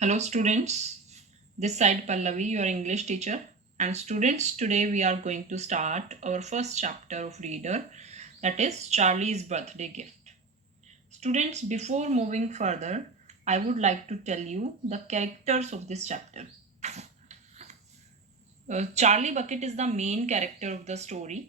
Hello students, this side Pallavi, your English teacher. And students, today we are going to start our first chapter of Reader, that is Charlie's Birthday Gift. Students, before moving further, I would like to tell you the characters of this chapter. Charlie Bucket is the main character of the story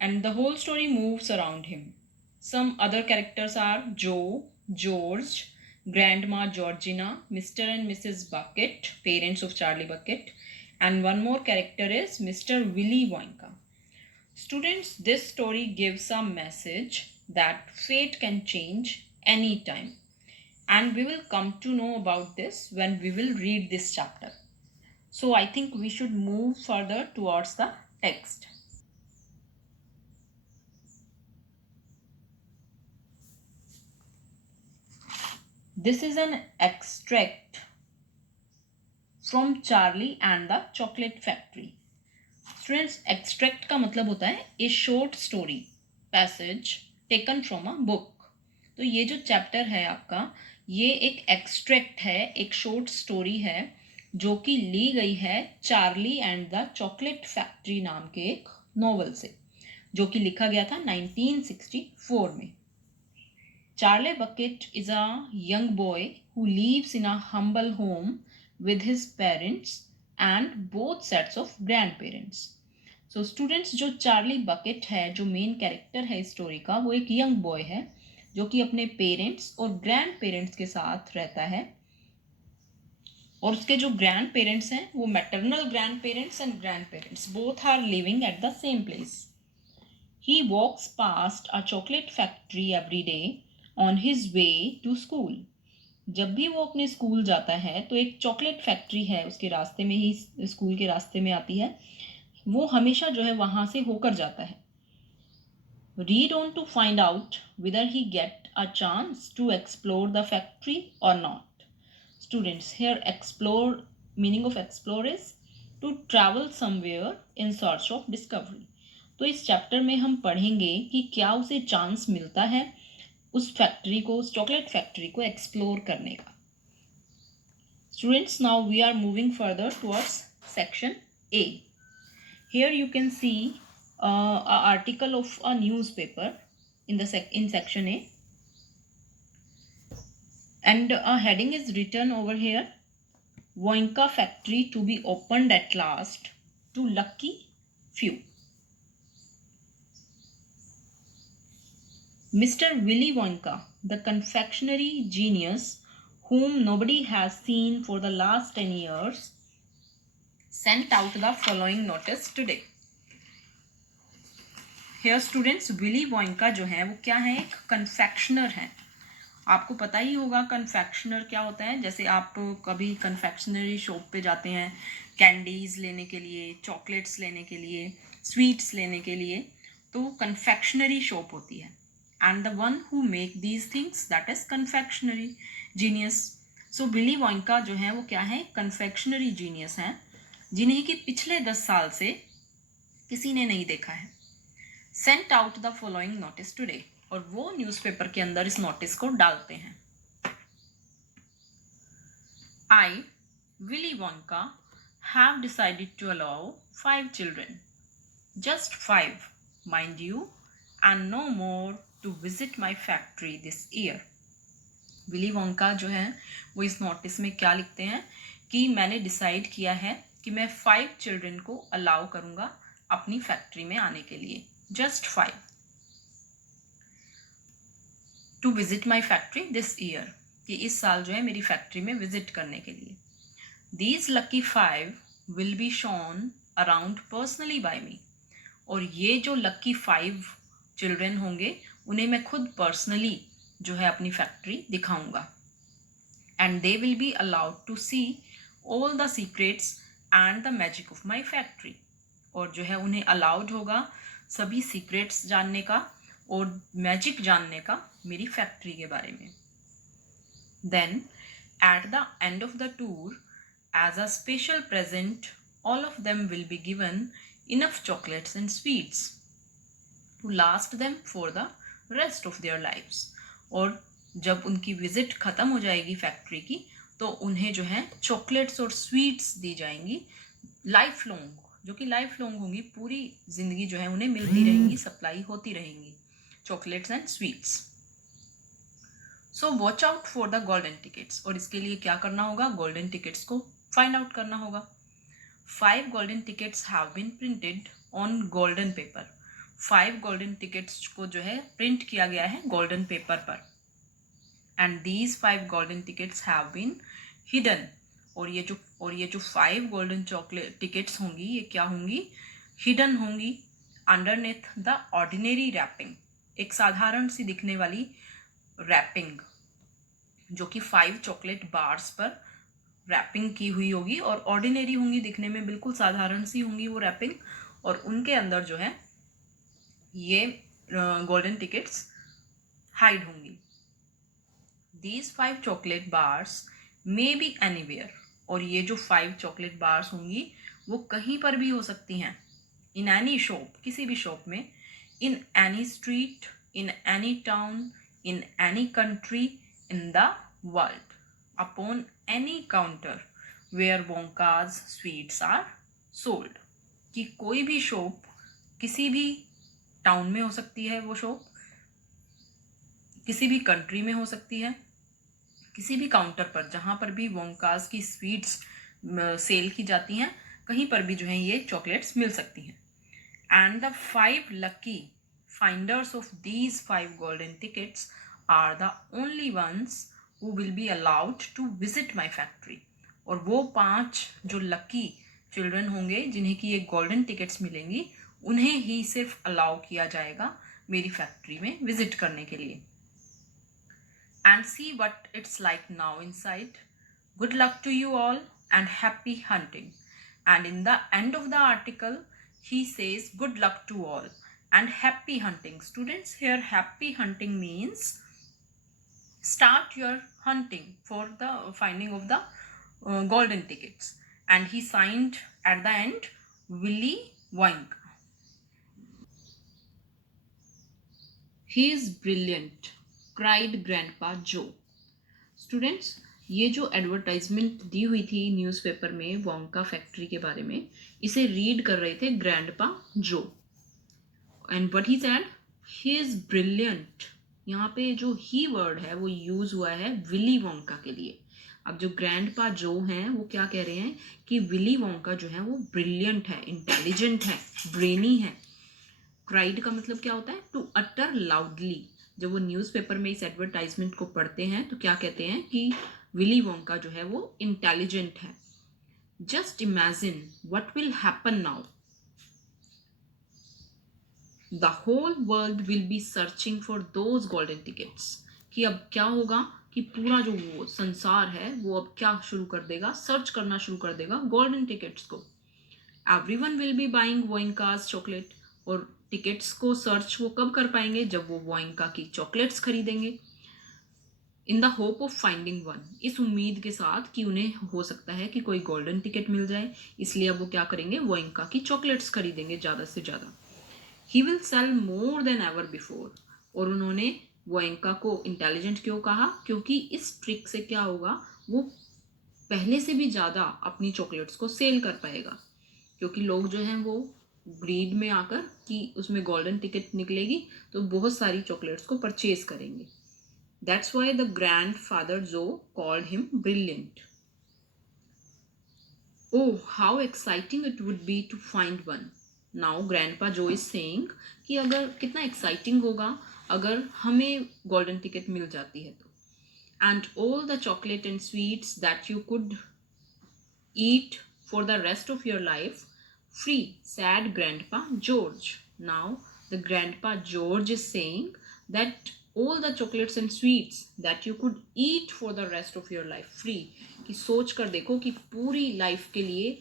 and the whole story moves around him. Some other characters are Joe, George, Grandma Georgina, Mr. and Mrs. Bucket, parents of Charlie Bucket, and one more character is Mr. Willy Wonka. Students, this story gives a message that fate can change anytime. And we will come to know about this when we will read this chapter. So I think we should move further towards the text. This is an extract from Charlie and the Chocolate Factory. Students, extract का मतलब होता है a short story passage taken from a book. तो ये जो chapter है आपका, ये एक एक्सट्रैक्ट है, एक शॉर्ट स्टोरी है जो कि ली गई है Charlie and the chocolate factory नाम के एक नॉवल से, जो कि लिखा गया था 1964 में. Charlie Bucket is a young boy who lives in a humble home with his parents and both sets of grandparents. So students, जो चार्ली बकेट है, जो मेन कैरेक्टर है इस स्टोरी का, वो एक यंग बॉय है जो कि अपने पेरेंट्स और ग्रैंड पेरेंट्स के साथ रहता है. और उसके जो ग्रैंड पेरेंट्स हैं वो maternal grandparents and grandparents both are living at the same place. He walks past a chocolate factory every day on his way to school. जब भी वो अपने स्कूल जाता है तो एक चॉकलेट फैक्ट्री है उसके रास्ते में ही, स्कूल के रास्ते में आती है. वो हमेशा जो है वहां से होकर जाता है. Read on to find out whether he get a chance to explore the factory or not. Students, here explore, meaning of explore is to travel somewhere in search of discovery. तो इस चैप्टर में हम पढ़ेंगे कि क्या उसे chance मिलता है उस फैक्ट्री को, उस चॉकलेट फैक्ट्री को एक्सप्लोर करने का. Students, now we are moving further towards section A. Here you can see an article of a newspaper in section A, and a heading is written over here: Wonka factory to be opened at last to lucky few. Mr. Willy Wonka, the confectionery genius whom nobody has seen for the last 10 years, sent out the following notice today. Here students, Willy Wonka जो है वो क्या है, एक confectioner है. आपको पता ही होगा कन्फेक्शनर क्या होता है. जैसे आप कभी कन्फेक्शनरी शॉप पे जाते हैं कैंडीज लेने के लिए, चॉकलेट्स लेने के लिए, स्वीट्स लेने के लिए, तो कन्फेक्शनरी शॉप होती है. And the one who make these things, that is confectionery genius. So Willy Wonka जो है वो क्या है, confectionery genius है, जिन्हें कि पिछले 10 साल से किसी ने नहीं देखा है. Sent out the following notice today, और वो न्यूज़पेपर के अंदर इस नोटिस को डालते हैं. I, Willy Wonka, have decided to allow 5 children, just 5, mind you, and no more, to visit my factory this year. Willy Wonka जो है वो इस नोटिस में क्या लिखते हैं कि मैंने डिसाइड किया है कि मैं 5 चिल्ड्रन को अलाउ करूंगा अपनी फैक्ट्री में आने के लिए, just 5, to visit my factory this year, कि इस साल जो है मेरी फैक्ट्री में विजिट करने के लिए. These lucky 5 will be shown around personally by me, और ये जो लकी 5 चिल्ड्रन होंगे उन्हें मैं खुद पर्सनली जो है अपनी फैक्ट्री दिखाऊंगा. And they will be allowed to see all the secrets and the magic of my factory, और जो है उन्हें अलाउड होगा सभी सीक्रेट्स जानने का और मैजिक जानने का मेरी फैक्ट्री के बारे में. Then at the end of the tour, as a special present, all of them will be given enough chocolates and sweets to last them for the rest of their lives. और जब उनकी visit खत्म हो जाएगी factory की, तो उन्हें जो है चॉकलेट्स और स्वीट्स दी जाएंगी लाइफ लॉन्ग, जो कि लाइफ लॉन्ग होंगी, पूरी जिंदगी जो है उन्हें मिलती रहेंगी, सप्लाई होती रहेंगी chocolates and sweets. So watch out for the golden tickets, और इसके लिए क्या करना होगा, गोल्डन टिकट्स को फाइंड आउट करना होगा। 5 golden tickets have been printed on golden paper। 5 golden tickets को जो है प्रिंट किया गया है गोल्डन पेपर पर। And these 5 golden tickets have been hidden, और ये जो 5 गोल्डन चॉकलेट टिकट्स होंगी ये क्या होंगी, हिडन होंगी अंडरनेथ द ऑर्डिनरी रैपिंग, एक साधारण सी दिखने वाली रैपिंग, जो कि 5 चॉकलेट बार्स पर रैपिंग की हुई होगी और ऑर्डिनरी होंगी, दिखने में बिल्कुल साधारण सी होंगी वो रैपिंग, और उनके अंदर जो है ये गोल्डन टिकट्स हाइड होंगी। These 5 chocolate bars may be anywhere, और ये जो 5 चॉकलेट बार्स होंगी वो कहीं पर भी हो सकती हैं। इन एनी शॉप, किसी भी शॉप में, in any street, in any town, in any country in the world, upon any counter where Wonka's sweets are sold, कि कोई भी शॉप किसी भी टाउन में हो सकती है, वो शॉप किसी भी कंट्री में हो सकती है, किसी भी काउंटर पर जहाँ पर भी वोंकाज की स्वीट्स सेल की जाती हैं, कहीं पर भी जो है ये चॉकलेट्स मिल सकती हैं। And the 5 lucky finders of these 5 golden tickets are the only ones who will be allowed to visit my factory, और वो 5 जो लकी चिल्ड्रन होंगे जिन्हें की ये गोल्डन टिकट्स मिलेंगी, उन्हें ही सिर्फ अलाउ किया जाएगा मेरी फैक्ट्री में विजिट करने के लिए। And see what it's like now inside. Good luck to you all and happy hunting. And in the end of the article he says good luck to all and happy hunting। Students, here happy hunting means start your hunting for the finding of the golden tickets। and he signed at the end Willy Wonka। he is brilliant cried grandpa Joe। students, ये जो advertisement दी हुई थी newspaper में Wonka factory के बारे में, इसे read कर रहे थे ग्रैंडपा जो। And what he said, he is brilliant. यहाँ पे जो ही वर्ड है वो यूज हुआ है विली वोंका के लिए। अब जो ग्रैंडपा जो हैं वो क्या कह रहे हैं कि विली वोंका जो है वो ब्रिलियंट है, इंटेलिजेंट है, ब्रेनी है। क्राइड का मतलब क्या होता है, टू अटर लाउडली। जब वो न्यूज़पेपर में इस एडवर्टाइजमेंट को पढ़ते हैं तो क्या कहते हैं कि विली वोंका जो है वो इंटेलिजेंट है। Just imagine what will happen now, the whole world will be searching for those golden tickets. कि अब क्या होगा कि पूरा जो वो संसार है वो अब क्या शुरू कर देगा, सर्च करना शुरू कर देगा गोल्डन टिकट्स को। Everyone will be buying Wonka's chocolate, और टिकट्स को सर्च वो कब कर पाएंगे, जब वो वोइंका की चॉकलेट्स खरीदेंगे। In the hope of finding one, इस उम्मीद के साथ कि उन्हें हो सकता है कि कोई गोल्डन टिकट मिल जाए, इसलिए अब वो क्या करेंगे, वोइंका की चॉकलेट्स खरीदेंगे ज़्यादा से ज़्यादा। He will sell more than ever before, और उन्होंने वोइंका को इंटेलिजेंट क्यों कहा, क्योंकि इस ट्रिक से क्या होगा, वो पहले से भी ज़्यादा अपनी चॉकलेट्स को सेल कर पाएगा, क्योंकि लोग जो हैं वो ग्रीड में आकर कि उसमें गोल्डन टिकट निकलेगी तो बहुत सारी चॉकलेट्स को परचेज करेंगे। That's why the grandfather Joe called him brilliant। Oh, how exciting it would be to find one। Now grandpa Joe is saying कि अगर कितना exciting होगा अगर हमें golden ticket मिल जाती है तो। And all the chocolate and sweets that you could eat for the rest of your life free, said Grandpa George। Now the Grandpa George is saying that all the chocolates and sweets that you could eat for the rest of your life free, कि सोच कर देखो कि पूरी life के लिए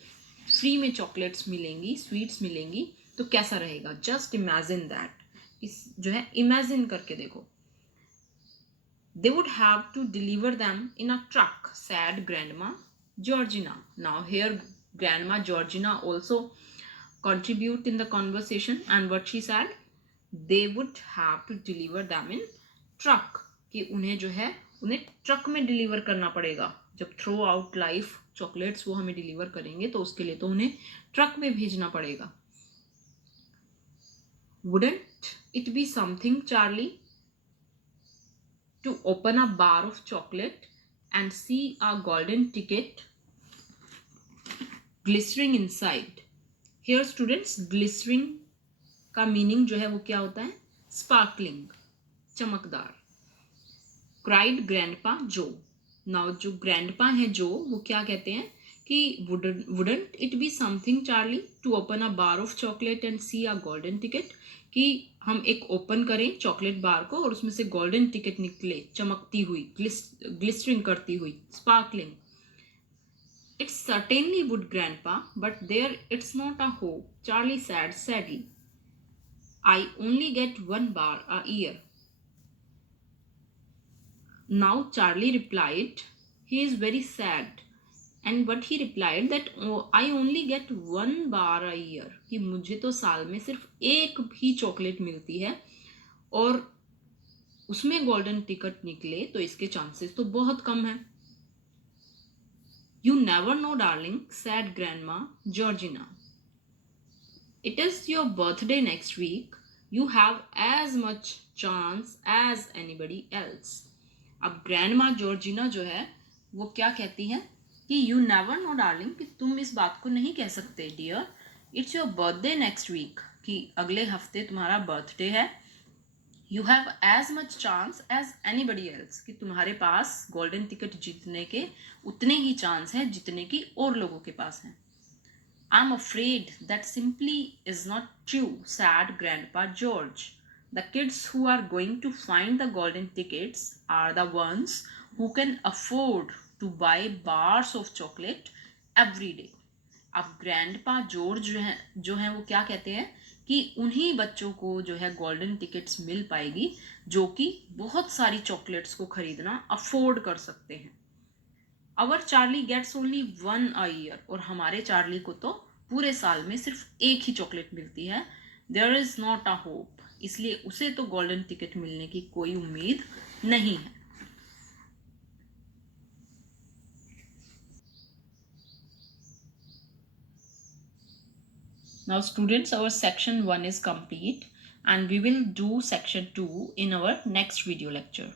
free में chocolates मिलेंगी, स्वीट्स मिलेंगी, तो कैसा रहेगा। जस्ट इमेजिन दैट, इस जो है इमेजिन करके देखो। They would have to deliver them in a truck, said Grandma Georgina। Now here Grandma Georgina also contribute in the conversation, and what she said, they would have to deliver them in truck, कि उन्हें जो है उन्हें truck में deliver करना पड़ेगा जब through out life chocolates वो हमें डिलीवर करेंगे तो उसके लिए तो उन्हें ट्रक में भेजना पड़ेगा. Wouldn't it be something, Charlie, to open a bar of chocolate and see a golden ticket glistering inside? Here students, glistering का मीनिंग जो है वो क्या होता है? स्पार्कलिंग, चमकदार. Cried grandpa Joe. नाउ जो ग्रैंडपा है जो, वो क्या कहते हैं कि wouldn't it be something Charlie to open a bar of chocolate and see a golden ticket, कि हम एक ओपन करें चॉकलेट बार को और उसमें से गोल्डन टिकट निकले, चमकती हुई, ग्लिस्टरिंग करती हुई, sparkling. It certainly would, Grandpa, but there it's not a hope, Charlie said sadly. I only get one bar a year. Now Charlie replied, he is very sad, and but he replied that I only get one bar a year, कि मुझे तो साल में सिर्फ एक ही chocolate मिलती है और उसमें गोल्डन टिकट निकले तो इसके चांसेस तो बहुत कम है. You never know, darling, said Grandma Georgina. It is your birthday next week. You have as much chance as anybody else. अब ग्रैंडमा जॉर्जिना जो है वो क्या कहती हैं कि यू नेवर नो डार्लिंग, कि तुम इस बात को नहीं कह सकते dear, it's your birthday next week, कि अगले हफ्ते तुम्हारा बर्थडे है. You have as much chance as anybody else, कि तुम्हारे पास गोल्डन टिकट जीतने के उतने ही चांस हैं जितने की और लोगों के पास हैं. I'm afraid that simply is not true, said Grandpa George. The kids who are going to find the golden tickets are the ones who can afford to buy bars of chocolate every day. अब grandpa George जो है वो क्या कहते हैं कि उन्हीं बच्चों को जो है गोल्डन टिकट्स मिल पाएगी जो कि बहुत सारी चॉकलेट्स को खरीदना अफोर्ड कर सकते हैं. Our Charlie gets only one a year, और हमारे चार्ली को तो पूरे साल में सिर्फ एक ही चॉकलेट मिलती है. There is not a hope, इसलिए उसे तो गोल्डन टिकट मिलने की कोई उम्मीद नहीं है. Now students, our section 1 is complete and we will do section 2 in our next video lecture.